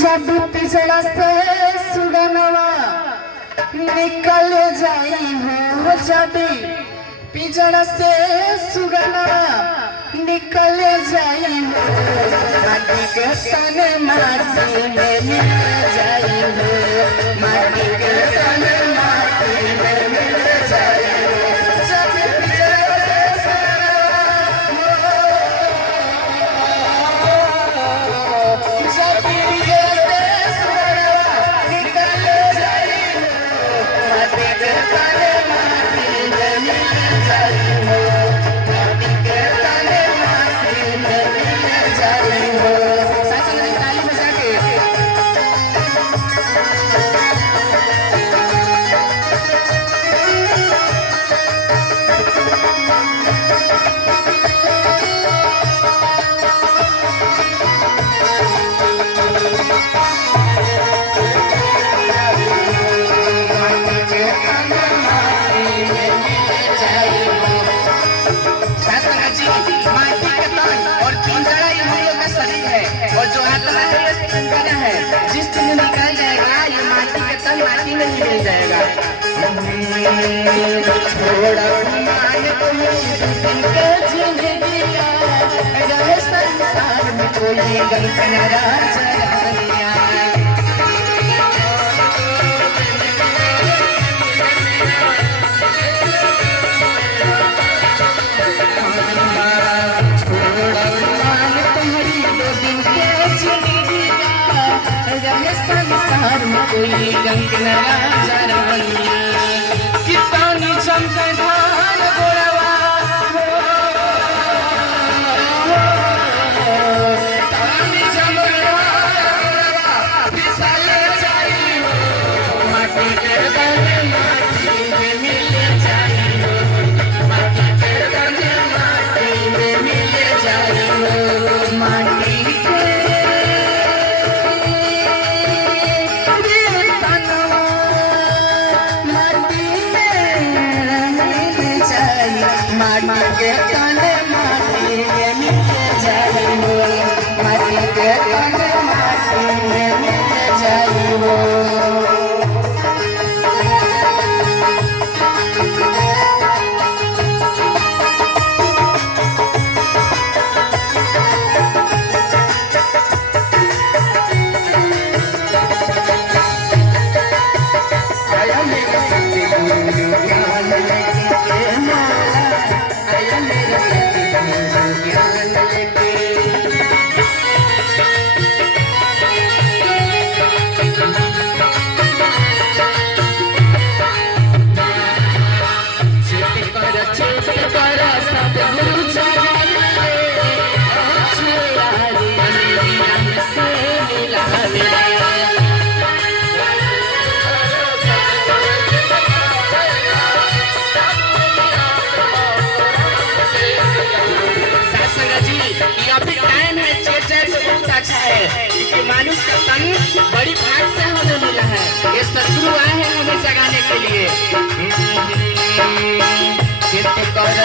जब पिछड़ा से सुगनवा निकल जाई हो, जब पिछड़ा से सुगनवा निकल जाई हो, माटी के तन माटी में मिल जाई हो, माटी के तन माटी में मिल जाई हो। जब पिछड़ा से जिस दिन निकल जाएगा ये माटी के तन माटी में ही मिल जाएगा। छोड़ा मान तुम के जिंदगी रहे संसार में कोई गलत न राजा। संसार में कोई गंग न राजा कितानी चमके धान गोड़वा तानी चमके गोड़वा फिसले जाई हो, माटी के तन माटी में मिल जाई हो, माटी के तन माटी में मिल जाई हो, माटी माटी के तन माटी में मिल जाई हो, माटी के तन माटी में मिल जाई हो। अच्छा है कि मानुष का तन बड़ी भाग से हमें मिला है, ये शत्रु आए हैं हमें जगाने के लिए। चित कर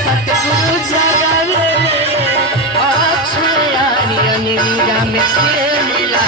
सतगुरु जगावे, अक्षय में से मिला।